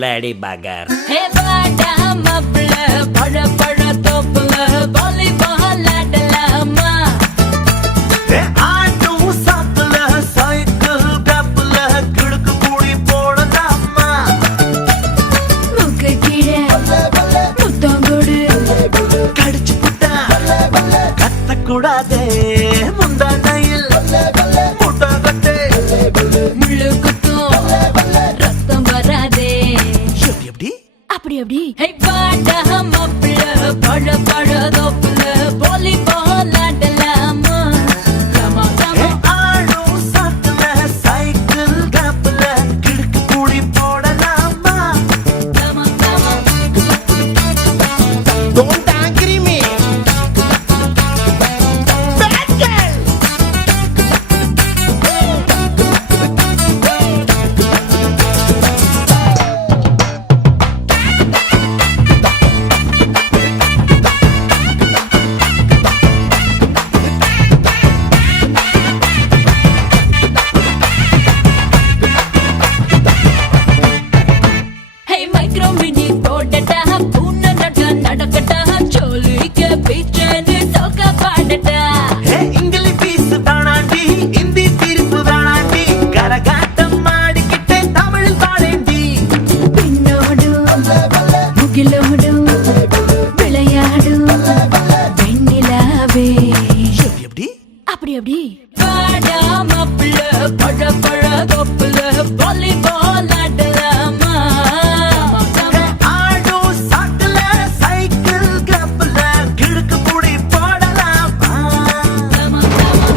bloody bugger. Hey, vada mapla, pada pada topla, volleyball adalama. Hey, ஆட்டு சாக்குல cycle கப்பல கிழக்கு கூடி போடலாமா? முக்கு கீழே முத்தங்கோடு கடிச்சு புட்டா கத்தக்கூடாதே முந்தானையில் முட்டகட்டே முள்ளு குத்தும் ரத்தம் வராதே. எப்படி அப்படி அப்படி ஹே வாடா மாப்பிள்ள பழ பழ தோப்புல வாலிபால் ஆடலாமா. கமா கமா ஆடு சாக்குல சைக்கிள் கப்பல கிழக்கு கூடி போடலாமா? கமா கமா Don't angry me. Bad girl. Hey micro mini போடட்டா பூன நட நடக்கட்டா சோலிக்க பீச்சனு சோக பாடட்டா. இங்கிலீஷ் பீஸ் தானாண்டி இந்தி தீர்ப்பு தானாண்டி கரகாட்டம் மாடிக்கிட்டே தமிழ் பாடேண்டி பின்னோடும் முகிலோடும் விளையாடும் வெண்ணிலாவே. எப்படி அப்படி அப்படி வாடா மாப்பிள்ள பழ பழ தோப்புல வாலிபால் ஆடலாமா. ஆடு சாக்குல சைக்கிள் கப்பல கிழக்கு கூடி போடலாமா? கமா கமா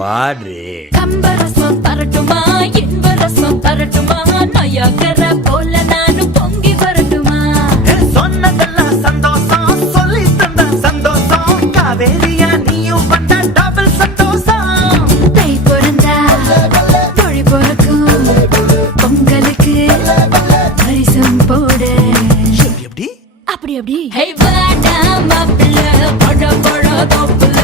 பாடு. கம்பரசம் தரட்டுமா இன்பரசம் தரட்டுமா நயாகர போல நானும் பொங்கி வரட்டுமா. சொன்னதெல்லாம் சந்தோஷம் சொல்லி தந்த சந்தோஷம் காவேரியா நீயும் வந்த டபுள் சந்தோஷம் தை பிறந்தா மொழி பிறக்கும் பொங்கலுக்கு பரிசம் போட. எப்படி அப்படி அப்படி ஹே வாடா மாப்பிள்ள பழ பழ தோப்புல